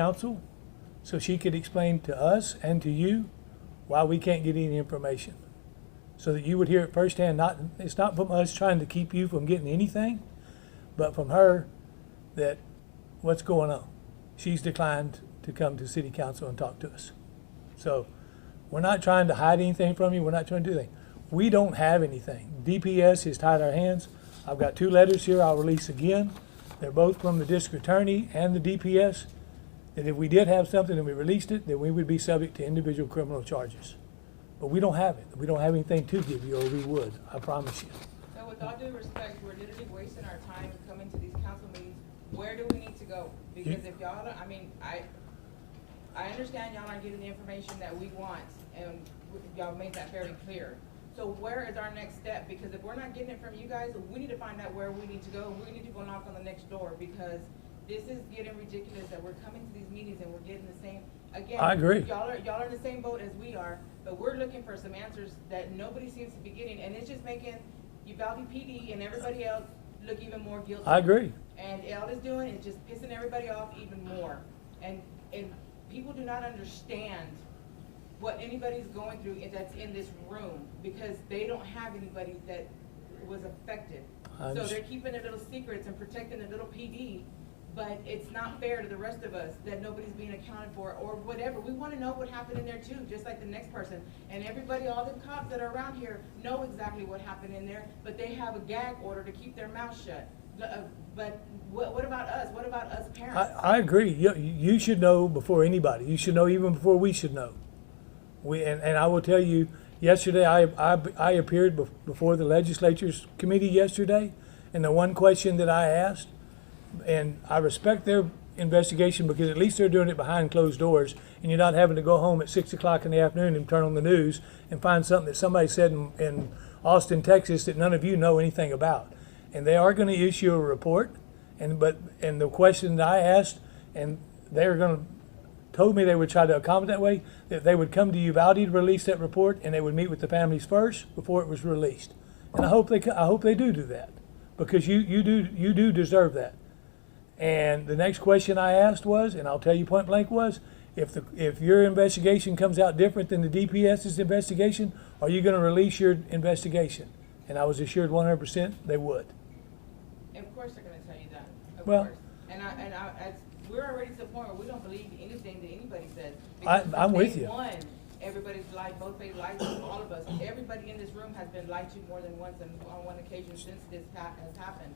council so she could explain to us and to you why we can't get any information. So that you would hear it firsthand. It's not from us trying to keep you from getting anything, but from her that what's going on. She's declined to come to city council and talk to us. So we're not trying to hide anything from you. We're not trying to do anything. We don't have anything. DPS has tied our hands. I've got 2 letters here I'll release again. They're both from the district attorney and the DPS, that if we did have something and we released it, then we would be subject to individual criminal charges. But we don't have it. We don't have anything to give you, or we would, I promise you. So with all due respect, we're literally wasting our time coming to these council meetings. Where do we need to go? Because if y'all don't, I mean, I understand y'all aren't getting the information that we want, and y'all made that very clear. So where is our next step? Because if we're not getting it from you guys, we need to find out where we need to go. We need to go knock on the next door, because this is getting ridiculous that we're coming to these meetings and we're getting the same, again. I agree. Y'all are in the same boat as we are, but we're looking for some answers that nobody seems to be getting, and it's just making Uvalde PD and everybody else look even more guilty. I agree. And all it's doing is just pissing everybody off even more. And people do not understand what anybody's going through that's in this room, because they don't have anybody that was affected. So they're keeping their little secrets and protecting their little PD, but it's not fair to the rest of us that nobody's being accounted for or whatever. We want to know what happened in there too, just like the next person. And everybody, all the cops that are around here know exactly what happened in there, but they have a gag order to keep their mouth shut. But what about us? What about us parents? I agree. You should know before anybody. You should know even before we should know. And I will tell you, yesterday I appeared before the legislature's committee yesterday, and the one question that I asked, and I respect their investigation because at least they're doing it behind closed doors, and you're not having to go home at 6 o'clock in the afternoon and turn on the news and find something that somebody said in Austin, Texas that none of you know anything about. And they are going to issue a report, and the question that I asked, and they're going to told me they would try to accommodate that way, that they would come to Uvalde to release that report, and they would meet with the families first before it was released. And I hope they do that, because you do deserve that. And the next question I asked was, and I'll tell you point blank, was, if your investigation comes out different than the DPS's investigation, are you going to release your investigation? And I was assured 100% they would. Of course they're going to tell you that. Of Well, course. And we're already to the point where we don't believe anything that anybody says. I'm with you. One, everybody's lied, both they lied to all of us. Everybody in this room has been lied to more than once, and on one occasion since this has happened.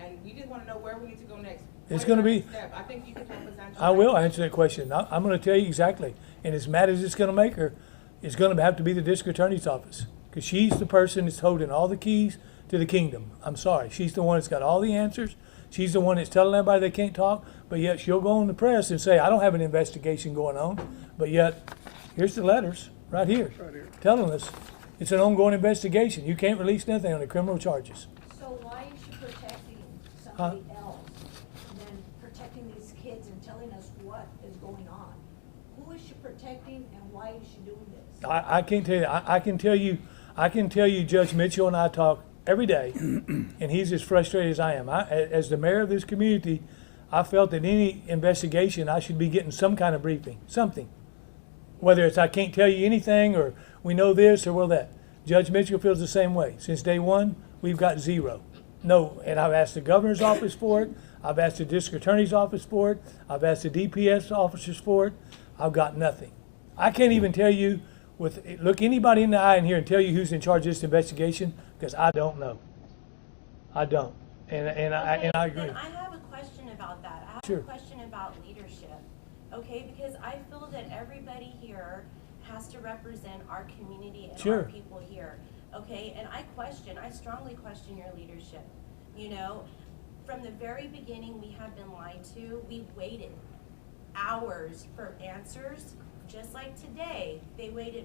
And we just want to know where we need to go next. It's going to be. I think you can help us answer. I will answer that question. I'm going to tell you exactly. And as mad as it's going to make her, it's going to have to be the district attorney's office, because she's the person that's holding all the keys to the kingdom. I'm sorry. She's the one that's got all the answers. She's the one that's telling everybody they can't talk, but yet she'll go on the press and say, I don't have an investigation going on, but yet here's the letters right here telling us it's an ongoing investigation. You can't release nothing on the criminal charges. So why is she protecting somebody else than protecting these kids and telling us what is going on? Who is she protecting, and why is she doing this? I can't tell you. I can tell you Judge Mitchell and I talk every day, and he's as frustrated as I am. As the mayor of this community, I felt that any investigation, I should be getting some kind of briefing, something. Whether it's I can't tell you anything, or we know this, or well that. Judge Mitchell feels the same way. Since day one, we've got zero. No, and I've asked the governor's office for it. I've asked the district attorney's office for it. I've asked the DPS officers for it. I've got nothing. I can't even tell you, look anybody in the eye in here and tell you who's in charge of this investigation, because I don't know. I don't. And I agree. Then I have a question about that. I have Sure. a question about leadership, okay? Because I feel that everybody here has to represent our community and Sure. our people here, okay? And I strongly question your leadership. You know, from the very beginning, we have been lied to. We waited hours for answers. Just like today,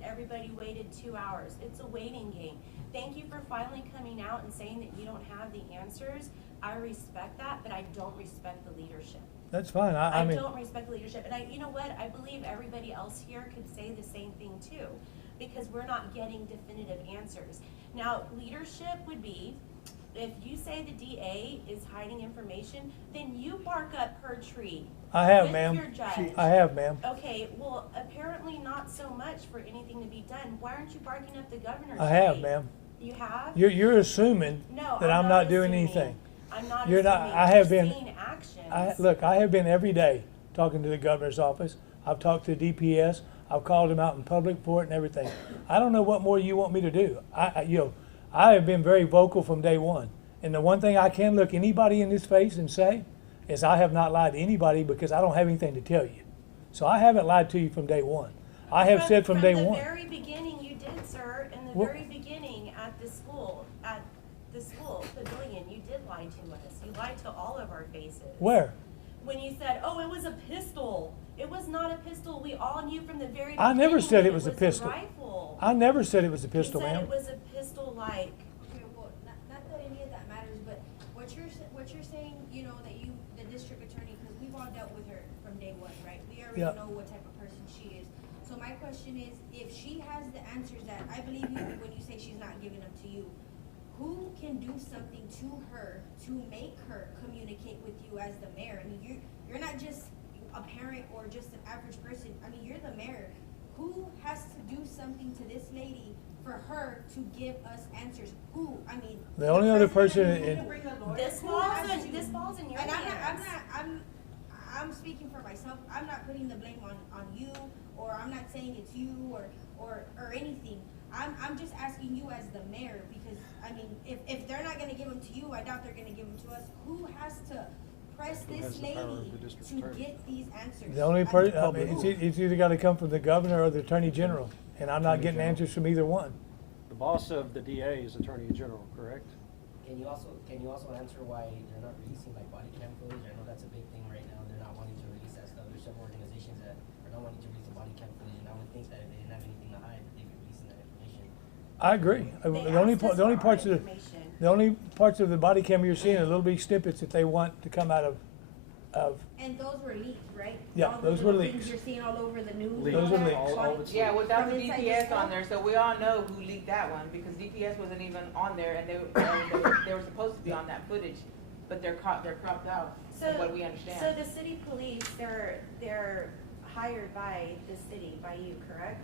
everybody waited 2 hours. It's a waiting game. Thank you for finally coming out and saying that you don't have the answers. I respect that, but I don't respect the leadership. That's fine. I mean, don't respect the leadership. And you know what? I believe everybody else here could say the same thing too, because we're not getting definitive answers. Now, leadership would be, if you say the DA is hiding information, then you bark up her tree. I have, with ma'am. your judge. I have, ma'am. Okay, well, apparently not so much for anything to be done. Why aren't you barking up the governor's I have, tree? ma'am. You have? You're assuming No, that I'm not doing assuming. anything. I'm not You're not- assuming. I have You're been- seeing actions. Look, I have been every day talking to the governor's office. I've talked to DPS. I've called him out in public for it and everything. I don't know what more you want me to do. I have been very vocal from day one. And the one thing I can look anybody in this face and say is I have not lied to anybody because I don't have anything to tell you. So I haven't lied to you from day one. I have said from day one. From the very beginning you did, sir, in the Well- very beginning at the school pavilion, you did lie to us. You lied to all of our faces. Where? When you said, oh, it was a pistol. It was not a pistol. We all knew from the very beginning. I never said that it was a pistol. Rifle. I never said it was a pistol, You said ma'am. it was a pistol-like. Okay, well, not that any of that matters, but what you're saying, you know, that the district attorney, because we've all dealt with her from day one, right? We already Yeah. know what type of person she is. So my question is, if she has the answers that, I believe you when you say she's not giving them to you, who can do something to her to make her communicate with you as the mayor? I mean, you're not just a parent or just an average person. I mean, you're the mayor. Who has to do something to this lady for her to give us answers? Who? I mean, The only other person president- in, This falls in your hands. I'm speaking for myself. I'm not putting the blame on you, or I'm not saying it's you or anything. I'm just asking you as the mayor, because I mean, if they're not gonna give them to you, I doubt they're gonna give them to us. Who has to press Who has this the power of lady the district to attorney? get these answers? the only I person, mean, I mean, it's either gotta come from the governor or the attorney general. And I'm not Attorney getting General. answers from either one. The boss of the DA is Attorney General, correct? Can you also answer why they're not releasing like body cam footage? I know that's a big thing right now. They're not wanting to release that stuff. There's several organizations that are not wanting to release the body cam footage, and I would think that if they didn't have anything to hide, that they'd be releasing that information. I agree. They The only, asked us the only for parts our of information. the only parts of the body cam you're seeing are little bitty snippets that they want to come out of, And those were leaked, right? Yeah, All the those were little things leaks. You're seeing all over the news. Leaked. all Those were that, leaks. All of it's Yeah, leaked. without the From inside the DPS school? on there, so we all know who leaked that one, because DPS wasn't even on there, and they were supposed to be on that footage, but they're cropped out, from what we So understand. the city police, they're hired by the city, by you, correct?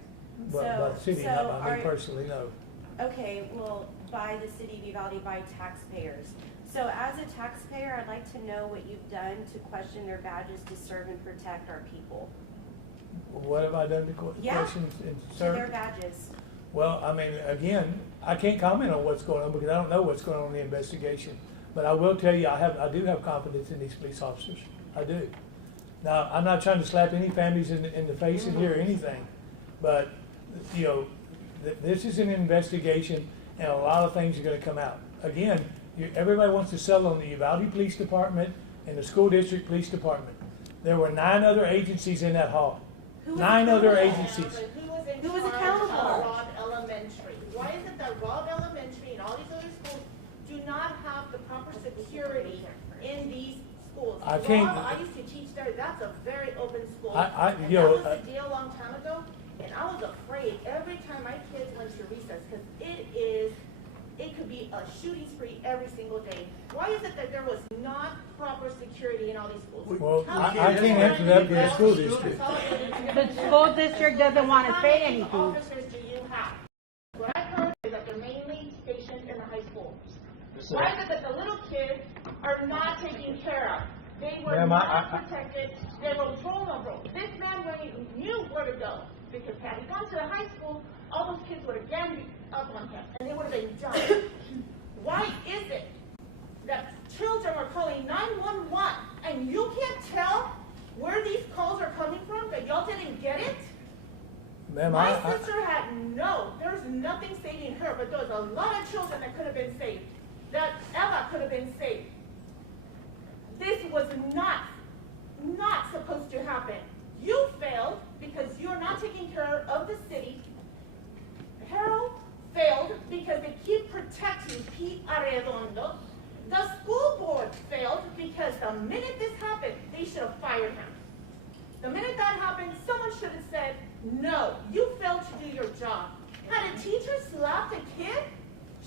but the city, So not by me are- personally, no. Okay, well, by the city of Uvalde, by taxpayers. So as a taxpayer, I'd like to know what you've done to question their badges to serve and protect our people. What have I done to Yeah. questions and To their serve? badges. Well, I mean, again, I can't comment on what's going on because I don't know what's going on in the investigation. But I will tell you, I do have confidence in these police officers. I do. Now, I'm not trying to slap any families in the face in here or anything, but, you know, this is an investigation and a lot of things are gonna come out. Again, everybody wants to settle on the Uvalde Police Department and the School District Police Department. There were 9 other agencies in that hall. Who was 9 other accountable? agencies. Who was Charge accountable? of Robb Elementary? Why is it that Robb Elementary and all these other schools do not have the proper security in these schools? I can't- Robb, I used to teach there, that's a very open school. you know, And that was the deal a long time ago, and I was afraid every time my kids went to recess, because it could be a shooting spree every single day. Why is it that there was not proper security in all these schools? Well, Tell I me can't answer that for the school district. The school district doesn't want to say How many anything. officers do you have? What I've heard is that they're mainly stationed in the high school. Why is it that the little kids are not taken care of? They were Ma'am, not protected, they were vulnerable. This man really knew where to go, because had he gone to the high school, all those kids would have ganged up on him, and they would have been done. Why is it that children are calling 911, and you can't tell where these calls are coming from, that y'all didn't get it? Ma'am, My sister there's nothing saving her, but there was a lot of children that could have been saved, that Ella could have been saved. This was not supposed to happen. You failed because you're not taking care of the city. Harold failed because they keep protecting Pete Arredondo. The school board failed because the minute this happened, they should have fired him. The minute that happened, someone should have said, no, you failed to do your job. Had a teacher slapped a kid,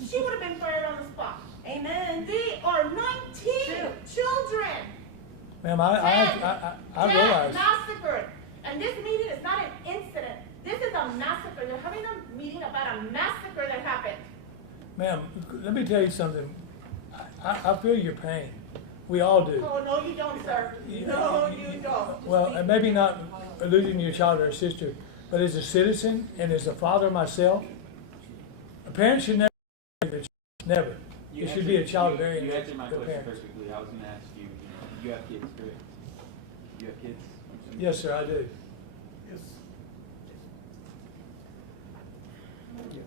she would have been fired on the spot. Amen. They are 19 True. children. Ma'am, I Dead, realize. massacred. And this meeting is not an incident. This is a massacre. You're having a meeting about a massacre that happened. Ma'am, let me tell you something. I feel your pain. We all do. Oh, no, you don't, sir. No, you don't. Well, and maybe not alluding your child or sister, but as a citizen and as a father myself, a parent should never bury their child. Never. It should be a child burying You their answered my question parent. perfectly. I was going to ask you, you have kids, correct? You have kids? Yes, sir, I do. Yes. Yes.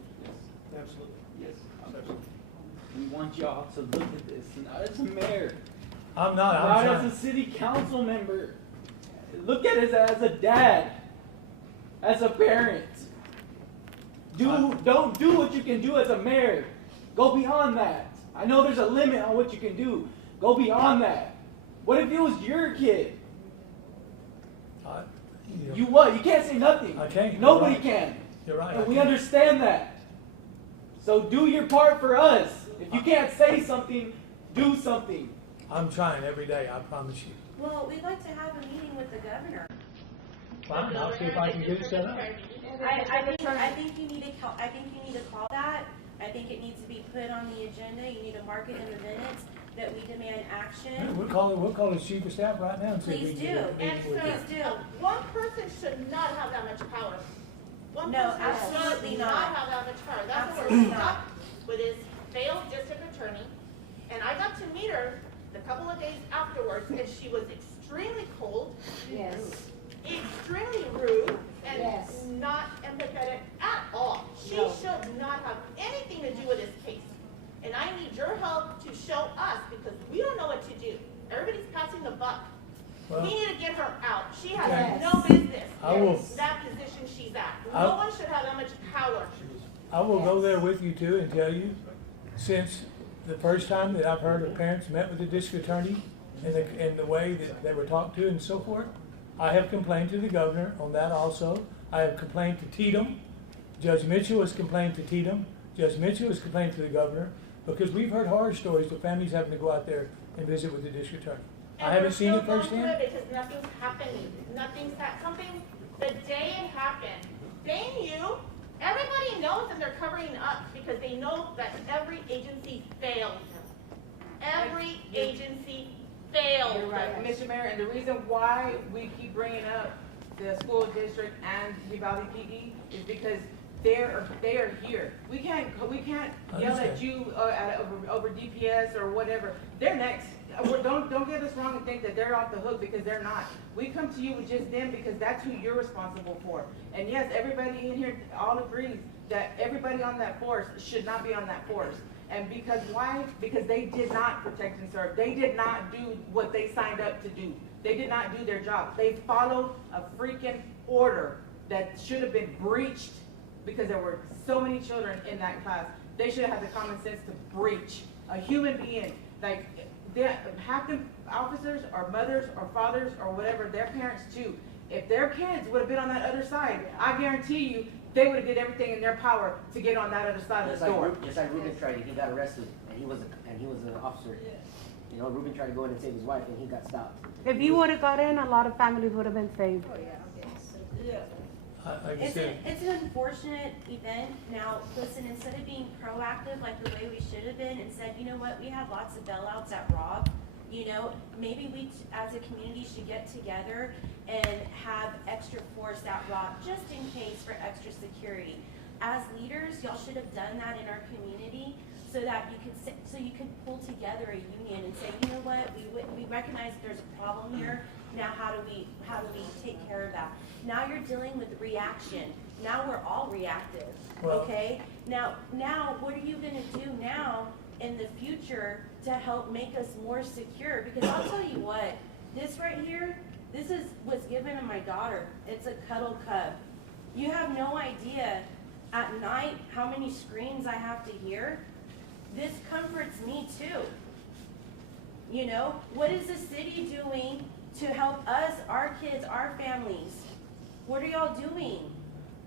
Absolutely. Yes. We want y'all to look at this, not as a mayor, I'm not. I'm not trying. as a city council member. Look at it as a dad, as a parent. Don't do what you can do as a mayor. Go beyond that. I know there's a limit on what you can do. Go beyond that. What if it was your kid? You what? You can't say nothing. I can't. Nobody You're right. can. You're right. And I we can't. understand that. So do your part for us. If you can't say something, do something. I'm trying every day, I promise you. Well, we'd like to have a meeting with the governor. Fine, I'll see if I can get it set up. I think you need to call that. I think it needs to be put on the agenda. You need to mark it in the minutes that we demand action. We'll call the chief of staff right now and see if we Please can get a do. meeting with you. Please do. One person should not have that much power. One No, person absolutely should not. have that much power. That's what Absolutely we're not. stuck with this failed district attorney. And I got to meet her a couple of days afterwards, and she was extremely cold, Yes. extremely rude, and Yes. not empathetic at all. She No. should not have anything to do with this case. And I need your help to show us, because we don't know what to do. Everybody's passing the buck. Well, We need to get her out. She has Yes. no business I will- in that position she's at. I- No one should have that much power. I will go there with you too and tell you, since the first time that I've heard of parents met with the district attorney and the way that they were talked to and so forth, I have complained to the governor on that also. I have complained to Tatum. Judge Mitchell has complained to Tatum. Judge Mitchell has complained to the governor, because we've heard horror stories of families having to go out there and visit with the district attorney. I And haven't we're seen still it going through firsthand. it because nothing's happening. Something, the day it happened, they knew, everybody knows, and they're covering up because they know that every agency failed. Every agency failed. You're right, Mr. Mayor, and the reason why we keep bringing up the school district and Uvalde PD is because they are here. We can't yell at Understand. you over DPS or whatever. They're next. Don't get us wrong and think that they're off the hook, because they're not. We come to you with just them because that's who you're responsible for. And yes, everybody in here all agrees that everybody on that force should not be on that force. And because why? Because they did not protect and serve. They did not do what they signed up to do. They did not do their job. They followed a freaking order that should have been breached because there were so many children in that class. They should have had the common sense to breach a human being. Like, half the officers or mothers or fathers or whatever, their parents too. If their kids would have been on that other side, I guarantee you, they would have did everything in their power to get on that other side of the door. Just like Ruben tried it, he got arrested, and he was an officer. You know, Ruben tried to go in and save his wife, and he got stopped. If you would have got in, a lot of families would have been saved. Like I said, It's an unfortunate event. Now, listen, instead of being proactive like the way we should have been and said, you know what, we have lots of bailouts at Robb, you know, maybe we as a community should get together and have extra force at Robb just in case for extra security. As leaders, y'all should have done that in our community so that you could pull together a union and say, you know what, we recognize that there's a problem here. Now, how do we take care of that? Now you're dealing with reaction. Now we're all reactive, Well- okay? Now, what are you gonna do now in the future to help make us more secure? Because I'll tell you what, this right here, was given to my daughter. It's a cuddle cub. You have no idea at night how many screams I have to hear. This comforts me too. You know, what is the city doing to help us, our kids, our families? What are y'all doing?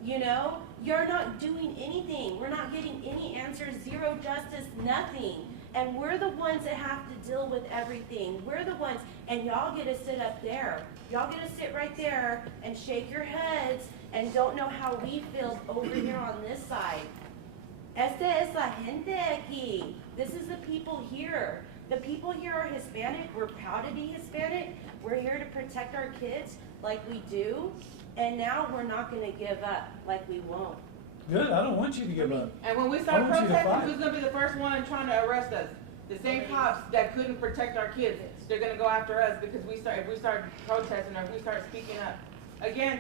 You know, you're not doing anything. We're not getting any answers, zero justice, nothing. And we're the ones that have to deal with everything. We're the ones, and y'all get to sit up there. Y'all get to sit right there and shake your heads and don't know how we feel over here on this side. Esta es la gente aquí. This is the people here. The people here are Hispanic. We're proud to be Hispanic. We're here to protect our kids like we do. And now we're not going to give up like we won't. Good, I don't want you to give up. And when we I start want you to protesting, fight. who's gonna be the first one trying to arrest us? The same cops that couldn't protect our kids, they're gonna go after us because if we start protesting or if we start speaking up. Again,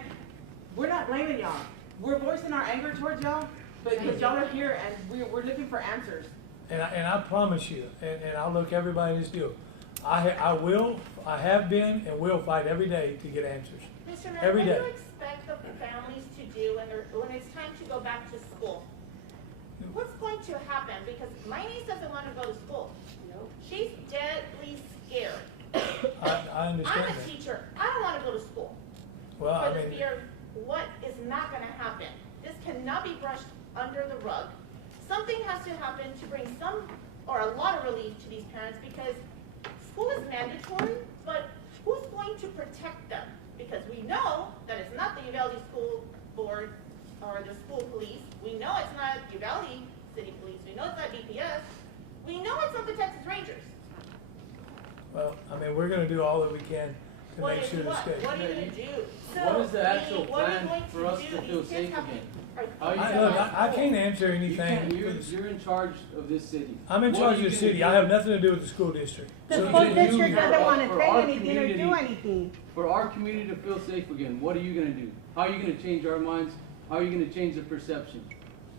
we're not blaming y'all. We're voicing our anger towards y'all, but because y'all are here and we're looking for answers. And I promise you, and I'll look everybody in this deal, I have been and will fight every day to get answers. Mr. Mayor, Every what do day. you expect the families to do when it's time to go back to school? What's going to happen? Because my niece doesn't want to go to school. She's deadly scared. I understand I'm a that. teacher. I don't want to go to school. Well, I For the mean, fear of what is not going to happen. This cannot be brushed under the rug. Something has to happen to bring some or a lot of relief to these parents because school is mandatory, but who's going to protect them? Because we know that it's not the Uvalde School Board or the school police. We know it's not Uvalde City Police. We know it's not DPS. We know it's not the Texas Rangers. well, I mean, we're gonna do all that we can to What make is sure to what? stay. What are you going to do? What is the actual What are you plan going for us to do? feel These kids safe have- again? are- How you I, look, I can't answer You can't, anything. you're in charge of this city. I'm in What charge are of you the gonna city. do I have nothing to do with the school district. The So school you- district you- doesn't want to for say our anything or do community- anything. For our community to feel safe again, what are you gonna do? How are you gonna change our minds? How are you gonna change the perception?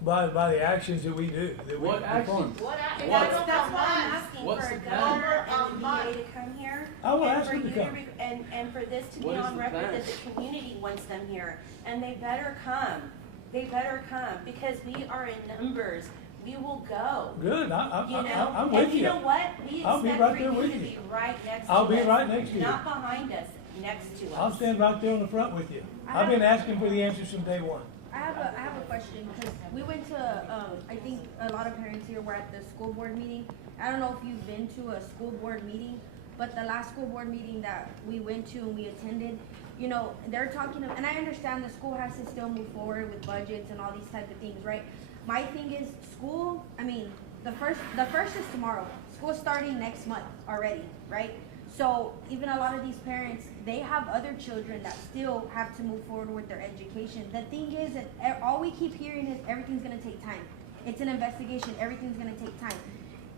by the actions that we do, that we What perform. actions? What And What? that's why I'm asking What's for a the plan? governor Over a and the month. DA to come here. I will and ask for them to you come. And for this to be What is on the record plan? that the community wants them here. And they better come. They better come because we are in numbers. We will go. Good, You know, I'm with and you you. know what? We I'll be expect right for there you with to you. be right next to us. I'll be right next to you. Not behind us, next to us. I'll stand right there on the front with you. I I've been have- asking for the answers from day one. I have a question, because we went to, I think a lot of parents here were at the school board meeting. I don't know if you've been to a school board meeting, but the last school board meeting that we went to and we attended, you know, they're talking, and I understand the school has to still move forward with budgets and all these type of things, right? My thing is, school, I mean, the first is tomorrow. School's starting next month already, right? So even a lot of these parents, they have other children that still have to move forward with their education. The thing is that all we keep hearing is everything's gonna take time. It's an investigation, everything's gonna take time.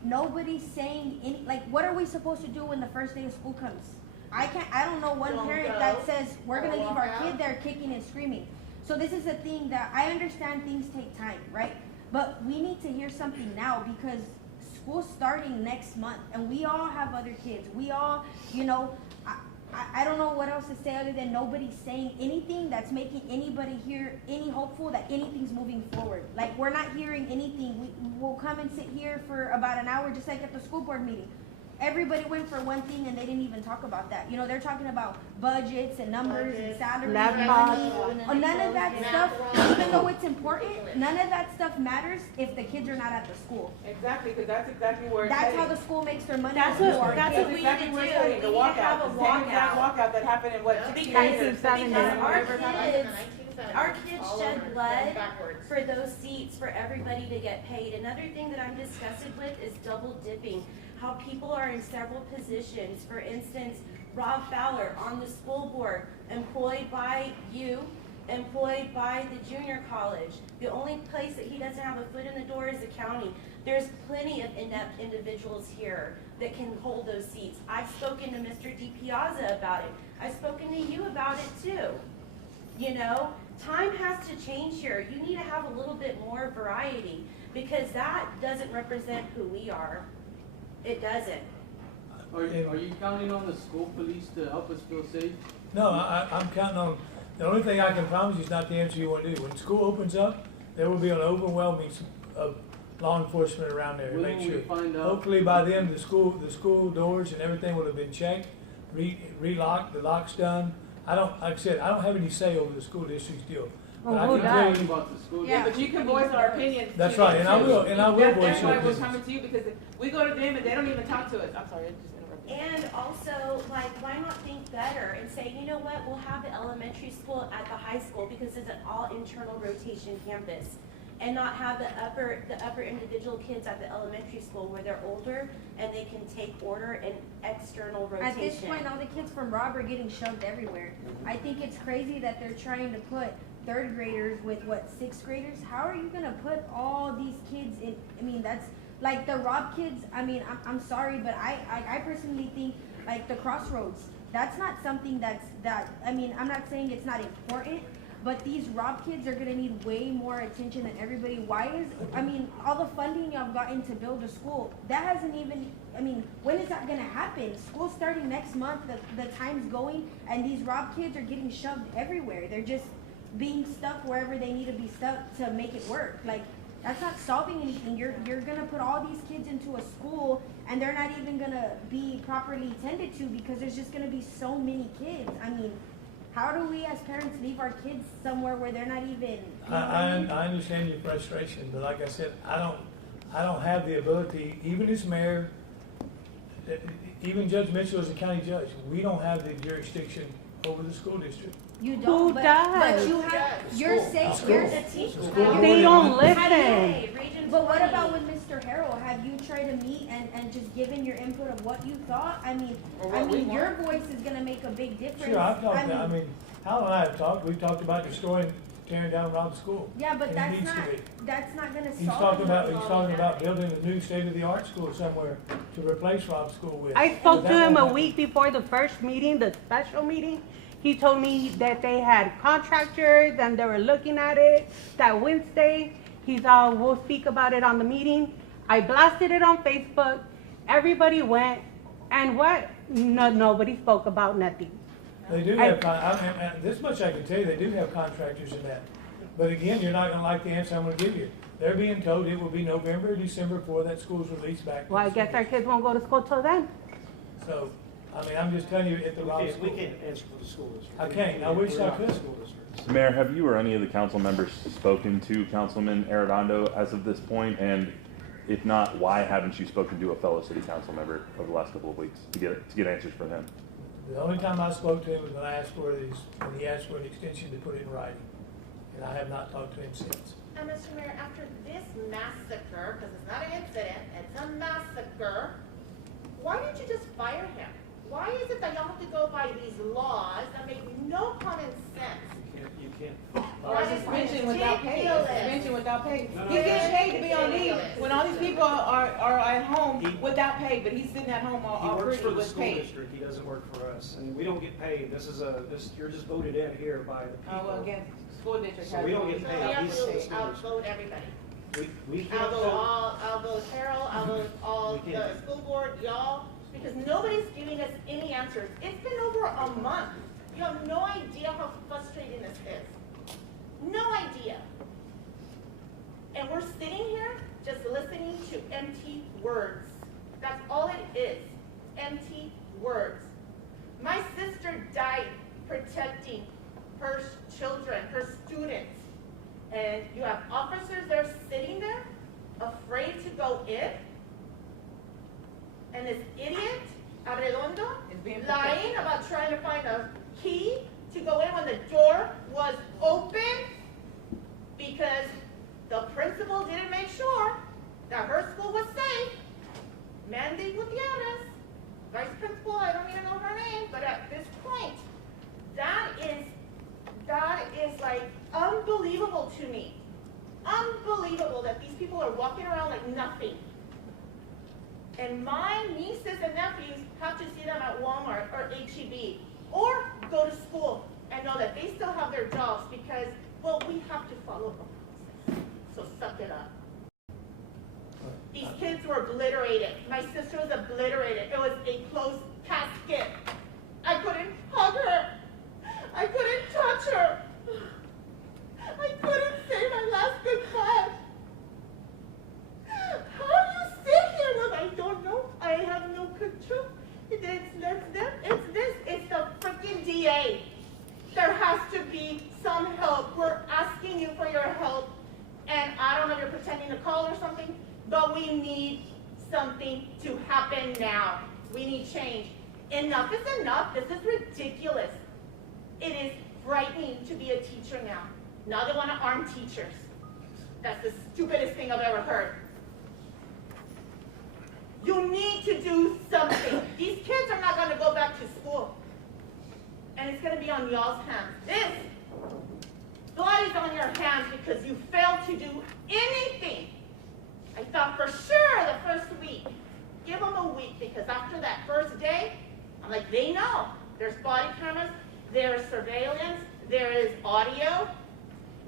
Nobody's saying any, like, what are we supposed to do when the first day of school comes? I don't know one Don't parent go. that says, we're gonna Or leave walk our out. kid there kicking and screaming. So this is a thing that, I understand things take time, right? But we need to hear something now because school's starting next month and we all have other kids. We all, you know, I don't know what else to say other than nobody's saying anything that's making anybody here any hopeful that anything's moving forward. Like, we're not hearing anything. We'll come and sit here for about an hour just like at the school board meeting. Everybody went for one thing and they didn't even talk about that. You know, they're talking about budgets and numbers and Budgets, salaries and laptops. money. Oh, none of that stuff, even though it's important, none of that stuff matters if the kids are not at the school. Exactly, because that's exactly where it's That's heading. how the school makes their money. That's through what- our that's kids. what we Exactly need to where it's do. heading, We the need to walkout, have a the same exact walkout. walkout that happened in what, 60 Because- years? because our Our kids all shed over, blood going backwards. for those seats for everybody to get paid. Another thing that I'm disgusted with is double dipping. How people are in several positions. For instance, Robb Fowler on the school board, employed by you, employed by the junior college. The only place that he doesn't have a foot in the door is the county. There's plenty of inept individuals here that can hold those seats. I've spoken to Mr. DiPiazza about it. I've spoken to you about it too. You know, time has to change here. You need to have a little bit more variety because that doesn't represent who we are. It doesn't. Are you counting on the school police to help us feel safe? No, I'm counting on, the only thing I can promise you is not the answer you want to do. When school opens up, there will be an overwhelming of law enforcement around there to When make will we sure. find out? Hopefully by then, the school doors and everything will have been checked, relocked, the lock's done. Like I said, I don't have any say over the school district's deal. But I who can tell does? you, About the school. Yeah, but you can voice our opinions. That's to right, them, and I too. will- and I will voice That's your why we're opinions. coming to you, because we go to them and they don't even talk to us. I'm sorry, I just interrupted. And also, like, why not think better and say, you know what, we'll have the elementary school at the high school because it's an all internal rotation campus. And not have the upper individual kids at the elementary school where they're older and they can take order and external rotation. At this point, all the kids from Robb are getting shoved everywhere. I think it's crazy that they're trying to put third graders with what, sixth graders? How are you gonna put all these kids in? I mean, that's like the Robb kids. I mean, I'm sorry, but I personally think like the Crossroads. That's not something I mean, I'm not saying it's not important. But these Robb kids are gonna need way more attention than everybody. I mean, all the funding y'all gotten to build a school, that hasn't even, I mean, when is that gonna happen? School's starting next month, the time's going, and these Robb kids are getting shoved everywhere. They're just being stuck wherever they need to be stuck to make it work. Like, that's not solving anything. You're gonna put all these kids into a school, and they're not even gonna be properly tended to because there's just gonna be so many kids. I mean, how do we as parents leave our kids somewhere where they're not even? I understand your frustration, but like I said, I don't have the ability, even as mayor, even Judge Mitchell as a county judge, we don't have the jurisdiction over the school district. You Who don't, but does? you have, you're saying, School. you're, The teacher. They don't listen. Hey, Region but what 20. about with Mr. Harrell? Have you tried to meet and just given your input of what you thought? I mean, Or what we your voice is gonna make a big difference. Sure, I've talked, I mean, Hal and I have talked, we've talked about tearing down Robb's school. Yeah, but And it needs to be. that's not gonna He's solve talking anything. about building a new state-of-the-art school somewhere to replace Robb's school with. I spoke But to that him won't a happen. week before the first meeting, the special meeting. He told me that they had contractors and they were looking at it that Wednesday. He's all, we'll speak about it on the meeting. I blasted it on Facebook. Everybody went, and what? No, nobody spoke about nothing. They do have, this much I can tell you, they do have contractors in that. But again, you're not gonna like the answer I'm gonna give you. They're being told it will be November or December before that school's released back. to Well, I the guess school our kids won't go to school till then. So, I mean, I'm just telling you, at the Robb We school. can't answer for the school district. I can't. I wish We're I not the could. school district. Mayor, have you or any of the council members spoken to Councilman Arredondo as of this point? And if not, why haven't you spoken to a fellow city council member over the last couple of weeks to get answers from him? The only time I spoke to him was when he asked for an extension to put it in writing. And I have not talked to him since. And Mr. Mayor, after this massacre, because it's not an incident, it's a massacre, why didn't you just fire him? Why is it that y'all have to go by these laws that make no common sense? You can't. Or suspension without pay. Ridiculous. Suspension without pay. No, no, He's getting paid to be on leave ridiculous. when all these people are at home He- without pay, but he's sitting at home He all works pretty for the with school pay. district, he doesn't work for us, and we don't get paid. You're just voted in here by the people. Oh, well, again, school district So has. we don't get So paid. we have He's to the school outvote everybody. We can't I'll vote. vote Harold, I'll vote all We can't. the school board, y'all, because nobody's giving us any answers. It's been over a month. You have no idea how frustrating this is. No idea. And we're sitting here just listening to empty words. That's all it is, empty words. My sister died protecting her children, her students. And you have officers there sitting there, afraid to go in. And this idiot, Arredondo, Is being lying about trying to find a key to go in when the door was open because the principal didn't make sure that her school was safe. Mandy Gutierrez, vice principal, I don't even know her name, but at this point, that is like unbelievable to me. Unbelievable that these people are walking around like nothing. And my nieces and nephews have to see them at Walmart or H-E-B or go to school and know that they still have their jobs because, well, we have to follow the process. So suck it up. These kids were obliterated. My sister was obliterated. It was a closed casket. I couldn't hug her. I couldn't touch her. I couldn't say my last goodbye. How do you sit here when I don't know? I have no control. It's them. It's this. It's the freaking DA. There has to be some help. We're asking we need something to happen now. We need change. Enough is enough. This is ridiculous. It is frightening to be a teacher now. Now they want to arm teachers. That's the stupidest thing I've ever heard. You need to do something. These kids are not going to go back to school. And it's going to be on y'all's hands. This blood is on your hands because you failed to do anything. I thought for sure the first week, give them a week, because after that first day, I'm like, they know. There's body cameras, there's surveillance, there is audio,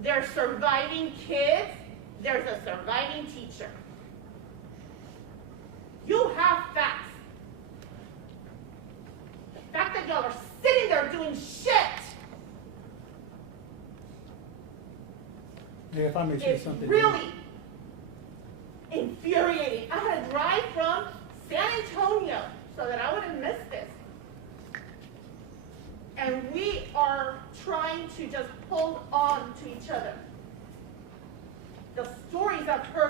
there's surviving kids, there's a surviving teacher. You have facts. The fact that y'all are sitting there doing shit Yeah, if I may say is something. really infuriating. I had to drive from San Antonio so that I wouldn't miss this. And we are trying to just hold on to each other. The stories I've heard